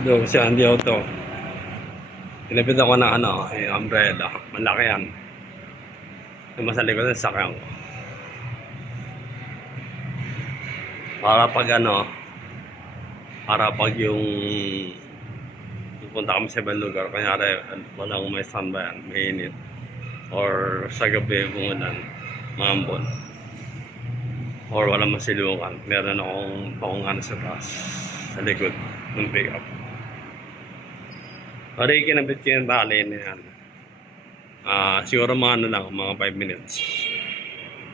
Doon si Andy Auto. Pinapit ako ng umbrella. Malaki yan. Yung sa likod ng sakyan ko. Para pag para pag yung pupunta kami sa ibang lugar, kanyari walang may standby yan, mainit. Or sa gabi umulan, maambon. Or walang masilungan. Meron akong pakungan sa taas, sa likod ng pickup. Pari kinabit ko yung tali na yan. Siguro mga lang, mga 5 minutes.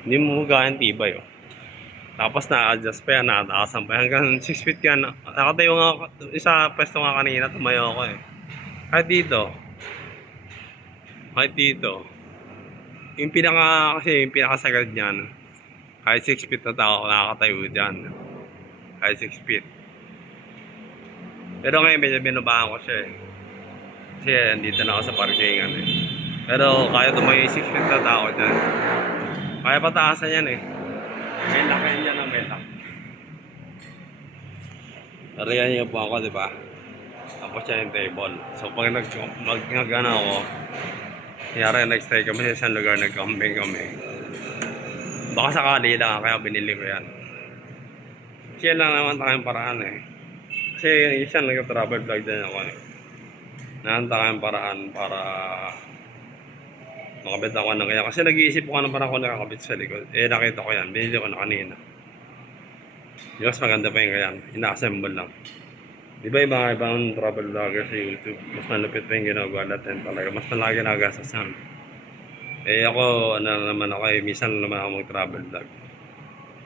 Hindi mo gayang tibay, oh. Tapos na-adjust pa yan, nakataasan pa hanggang 6 feet yan. Nakatayo nga ako, isa pwesto nga kanina, tumayo ako eh. Kahit dito, yung pinakasagad niyan, kahit 6 feet na tao, nakakatayo dyan. Kahit 6 feet. Pero ngayon, medyo binabaan ko siya eh. Kasi andito na ako sa parkingan eh. Pero kaya tumayo yung 6 feet na tao dyan. Kaya pataasan yan eh. May lock yan dyan, may lock. Ariyan niyo po ako, di ba? Tapos siya yung table. So pag nag-ano ako, kaya nag-stay kami sa isang lugar, nag-camping kami. Baka sakali lang, kaya binili ko yan. Kasi lang naman tayong paraan eh. Kasi yung isa nag-travel vlog din ako eh. Nahanta kayong paraan para makabit ako ng kaya. Kasi nag-iisip ko na parang ako nakakabit sa likod. Eh nakita ko yan, binili ko na kanina. Yung mas maganda pa yung ganyan, ina-assemble lang. Di ba yung mga ibang travel vlogger sa YouTube, mas malupit pa yung ginagawa natin talaga. Mas malaki nagasasan. Eh ako, naman ako eh, minsan naman ako mag-travel vlog.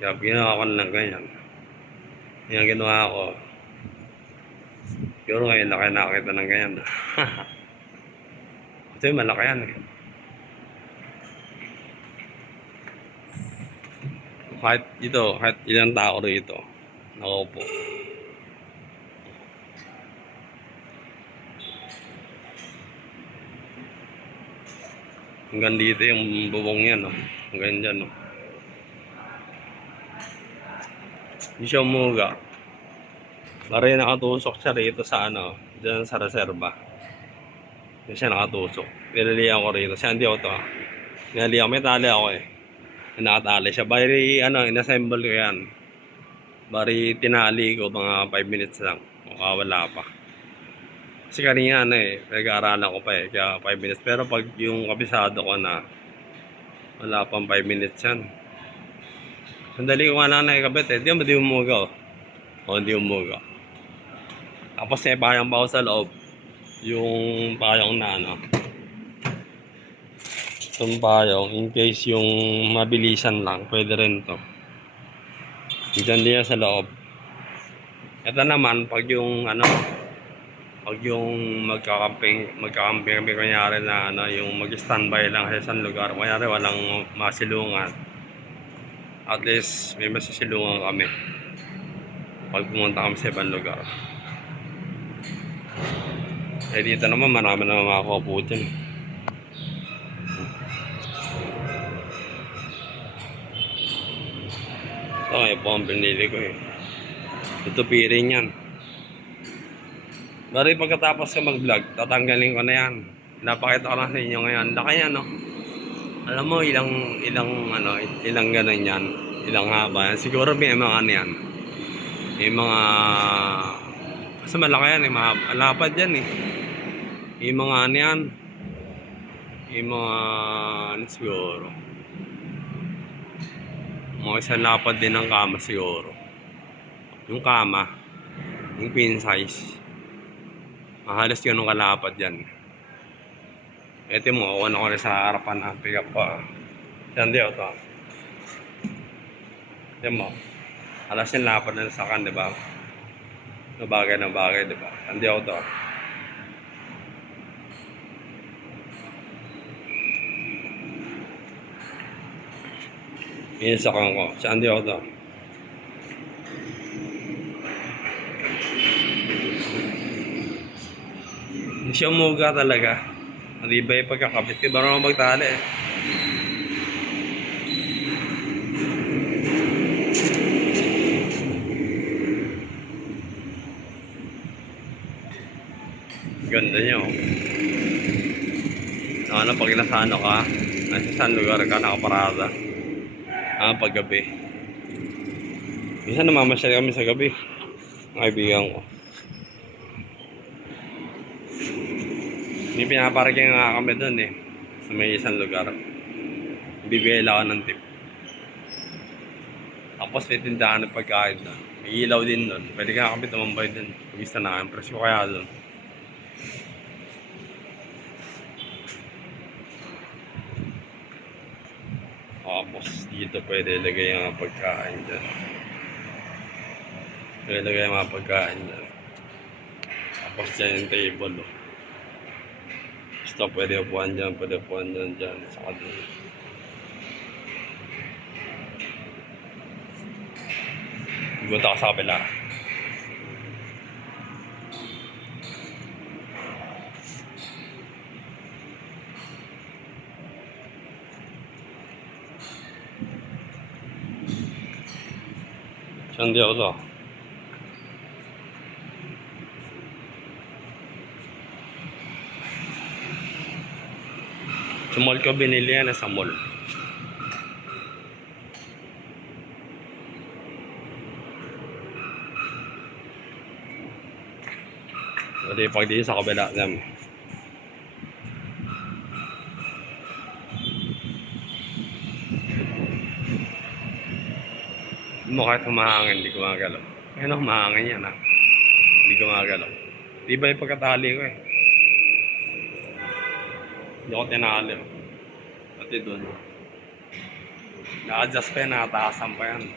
Kaya ginawa ko na lang ganyan. Yung ginawa ko, siguro ngayon na kayo nakakita ng ganyan. Kasi malaki yan eh. Kahit ilang tao rito, nakaupo. Hanggang dito yung bubong yan, no? Hanggang dyan, no? Hindi siya umuga. Maray nakatusok siya rito sa dyan sa reserva. Hindi siya nakatusok. Nilalihan ko rito. Siya hindi ako to. Nilalihan ko. May tali ako eh. Nakatali siya. Bari, inassemble ko yan. Bari, tinali ko mga 5 minutes lang. Wala pa. Kasi kanina nag-aaralan ko pa eh. Kaya 5 minutes. Pero pag yung kabisado ko na, wala pang 5 minutes yan. Sandali ko nga lang nakikabit eh. Di umuga oh. O, hindi umuga. Tapos payang pa ako sa loob. Yung payong na itong payong, in case yung mabilisan lang, pwede rin to. Diyan din sa loob. Ito naman, pag yung magkakamping kami, kunyari na yung mag-standby lang sa isang lugar, kunyari walang masilungan. At least may masisilungan kami pag pumunta kami sa ibang lugar. Eh dito naman marami naman makakaupo dyan. Ito ngayon po ang binili ko eh. Ito piring yan. Bari pagkatapos ka mag-vlog, tatanggalin ko na yan. Napakita ko lang sa inyo ngayon. Laki yan, no? Alam mo, ilang ganun yan. Ilang haba yan. Siguro may mga yan. May mga... Kasi malaki yan, malapad yan eh. May mga yan. May mga... siguro. Mga isang lapad din ng kama siguro. Yung kama. Yung queen size. Halos yun ang kalapad yan. Ito mo, kuha ko rin sa harapan na pick up pa. Yan di ito. Yan mo. Halos yung lapad na sa kan, di ba? Bagay, di ba? Yan di ito. Yan sa kan ko. Yan di ito. Hindi siya umuga talaga. Hindi ba yung pagkakabit? Kaya ba naman magtali eh. Ganda niya, oh. Ano, pag nasa ano ka, nasa saan lugar ka nakaparada. Paggabi. Minsan namamasyal kami sa gabi. Ang kaibigan ko. May pinaparking nga kami doon eh. Sa may isang lugar. Bibigay lang ako ng tip. Tapos may tindahan ng pagkain doon. May ilaw din doon. Pwede ka kami tumambay doon. Pag-isa na kami. Presyo kaya doon. Tapos dito pwede ilagay yung mga pagkain dyan. Pwede ilagay yung mga pagkain dyan. Tapos dyan yung table. Oh. Basta pwede upuan dyan. Pwede upuan dyan. Saka doon. Iguta ka sa kapila. Saan di ako to? Sa mall ko binili yan sa mall. Pwede pag di sa kabila naman. Mo kahit humahangin, hindi gumagalaw. Ayun, humahangin yan ha. Hindi gumagalaw. Di ba yung pagkatali ko eh. Hindi ako tinali. Pati doon. Na-adjust pa yan, nakataasan pa yan.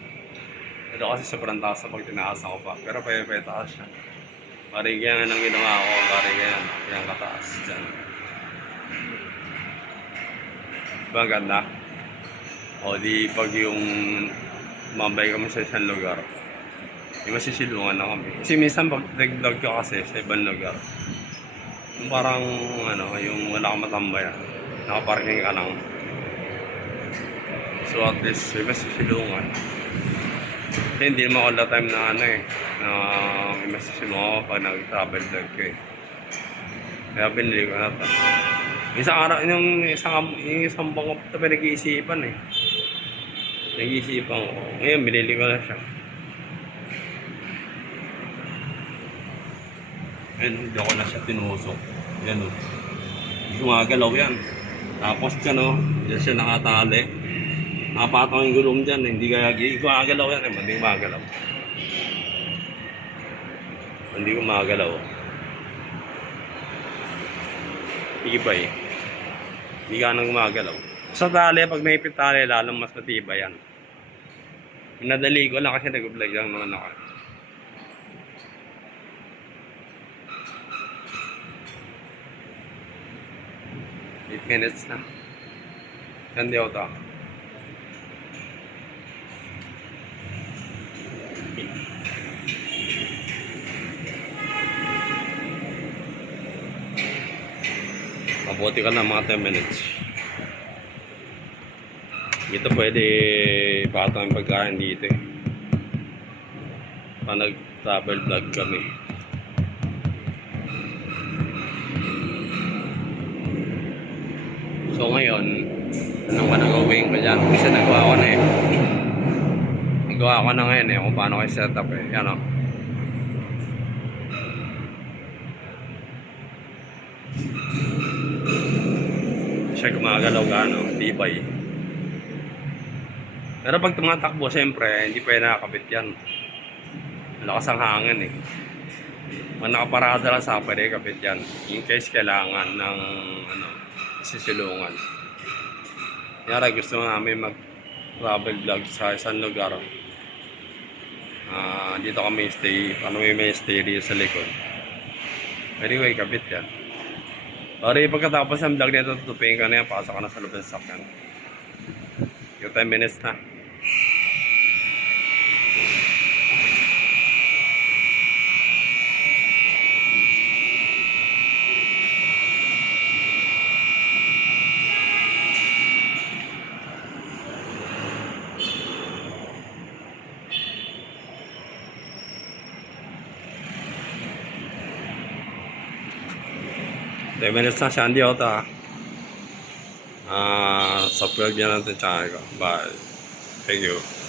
Ito kasi sobrang taas sa pag tinaasan ko pa. Pero taas siya. Parang ganyan ang ginawa ko. Parang ganyan. Yan kataas dyan. Diba ang ganda? O di pag yung mambay kami sa isang lugar, yung masisilungan na kami. Kasi minsan pag nag-vlog ka kasi sa ibang lugar, yung parang ano, yung wala kang matambayan, nakaparking ka lang. So at least may masisilungan. Kasi hindi naman all the time na ano eh, na may masisilungan ko pag nag-travel vlog ko eh. Kaya binili ko na ito. Isang araw, yung isang bangko ito pinag-iisipan eh. Nag-iisipan ko. Ngayon, binili ko na siya. Ayun, hindi ako na siya tinusok. Yan o. Gumagalaw yan. Tapos dyan o, dyan siya nakatali. Nakapatong yung gulong dyan. Hindi gumagalaw yan. Hindi gumagalaw. Hindi gumagalaw. Tibay. Hindi ka nang gumagalaw. Sa tali, pag naipit tali, lalong mas matibay yan. Minadali ko lang kasi nag-vlog lang naman ako. 8 minutes na. Hindi ako to. Mabuti ka na mga 10 minutes. Dito pwede patang pagkain dito eh. Pa nag-travel vlog kami. So ngayon, anong gagawin ko dyan? Kasi nagawa ko na eh. Nagawa ko na ngayon eh kung paano kayo setup eh. Yan o. Siya gumagalaw gano, tibay. Pero pag tumatakbo, siyempre, hindi pa nakakabit yan. Malakas ang hangin eh. Pag nakaparada lang sa pwede kapit yan. In case kailangan ng sisilungan. Yara, gusto namin mag-travel vlog sa isang lugar. Dito kami stay. Paano may stay dito sa likod. Anyway, kapit yan. Sorry, pagkatapos ng vlog nito, tutupin ka na yan. Pasok ka na sa loob ng sakyan. Yung 10 minutes na. 10 minutes na siya, Andy Otto ah. Sa 12 yan natin tsaka ko. Bye. Thank you.